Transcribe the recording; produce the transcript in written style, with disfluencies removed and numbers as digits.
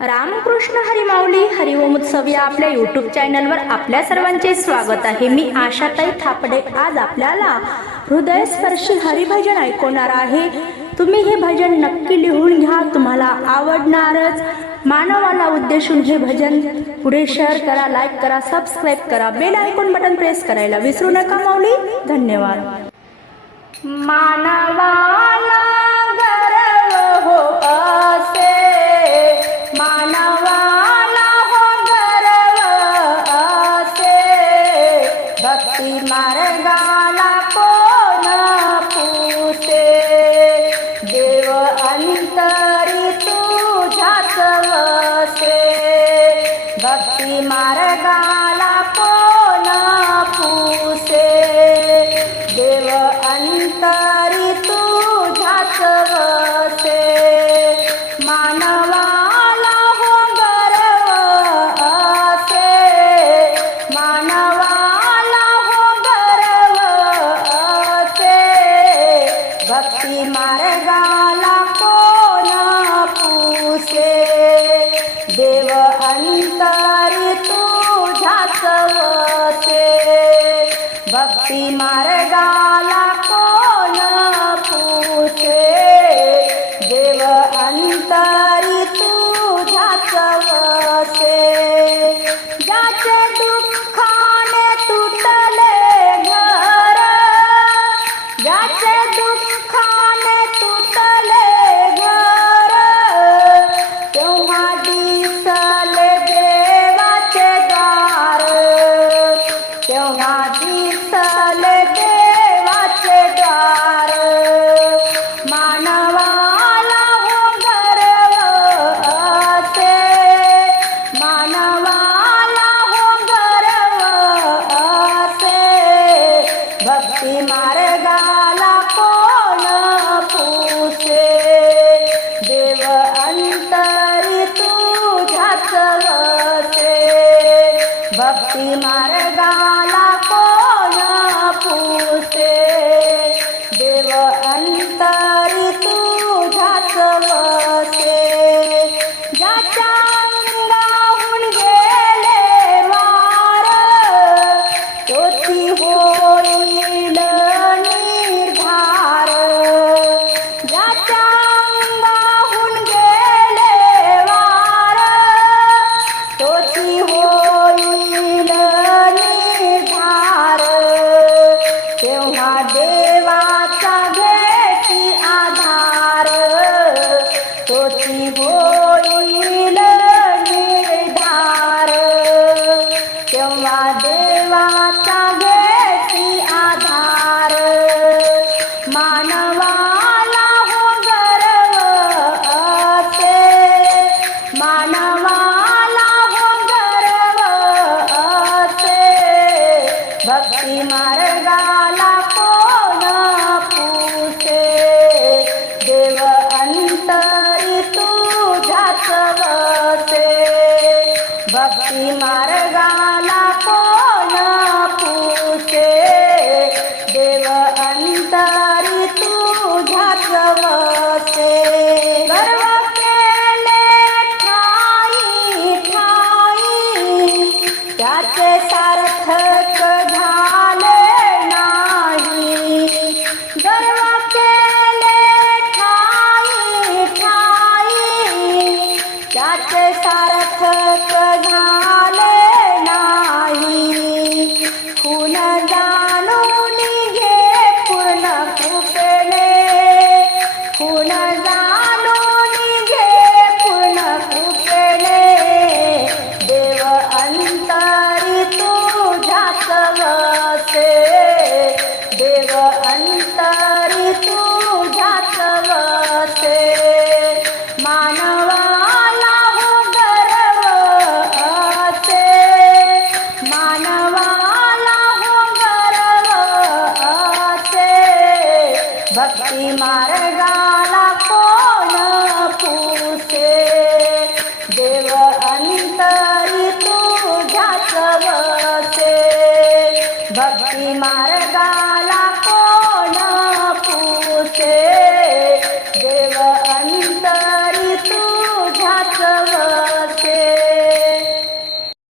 रामकृष्ण हरी माऊली हरिओम उत्सव या आपल्या यूट्यूब चॅनलवर आपल्या सर्वांचे स्वागत आहे। मी आशाताई थापडे आज आपल्याला हृदयस्पर्शी हरिभजन ऐकवणार आहे। तुम्ही हे भजन नक्की लिहून घ्या, तुम्हाला आवडणारच। मानवाला उद्देशून हे भजन पुढे शेअर करा, लाईक करा, सबस्क्राईब करा, बेल आयकॉन बटन प्रेस करायला विसरू नका माऊली। धन्यवाद। मानवाला गर्व हो असे, मानवाला हो गर्व असे, भक्ती मार्गाला कोण पुसे, देव अंतरी तुझ्याच वसे, भक्ती मार्गाला कोण पुसे, देव अंतरी तुझ्याच वसे, मानवाला हो गर्व असे, मानवाला हो गर्व असे, भक्ती मार्गाला कोण पुसे, देव अंतरी तुझ्याच वसे, भक्ती मार्गाला कोण पुसे, देव अंतरी तुझ्याच वसे, ज्याचे दुःखाने तुटले घर, ज्याचे दुःखाने तुटले घर, तेव्हा दिसले देवाचे दार, तेव्हा दिसले देवाचे दार, मानवाला हो गर्व असे, मानवाला हो गर्व असे, भक्ती मार्गाला कोण पुसे, देव अंतरी तुझ्याच वसे, भक्ती मार्गाला कोण पुसे, देव अंतरी तुझ्याच वसे, ज्याच्या अंगाहून गेले वार, तोची होईल निर्धार, ज्याच्या अंगाहून गेले वार, तोची होईल निर्धार, तेव्हा देवाचा घेती आधार, तोची होईल निर्धार, तेव्हा देवाचा घेती आधार, मानवाला हो गर्व असे, मानवाला हो गर्व असे, भक्ती मार्गाला कोण पुसे, देव अंतरी तुझ्याच वसे, भक्ती मार्गाला कोण पुसे, देव अंतरी तुझ्याच वसे, गर्व केले ठाई ठाई, त्याचे सार्थक झाले नाही, गर्व केले ठाई ठाई, त्याचे सार्थक झाले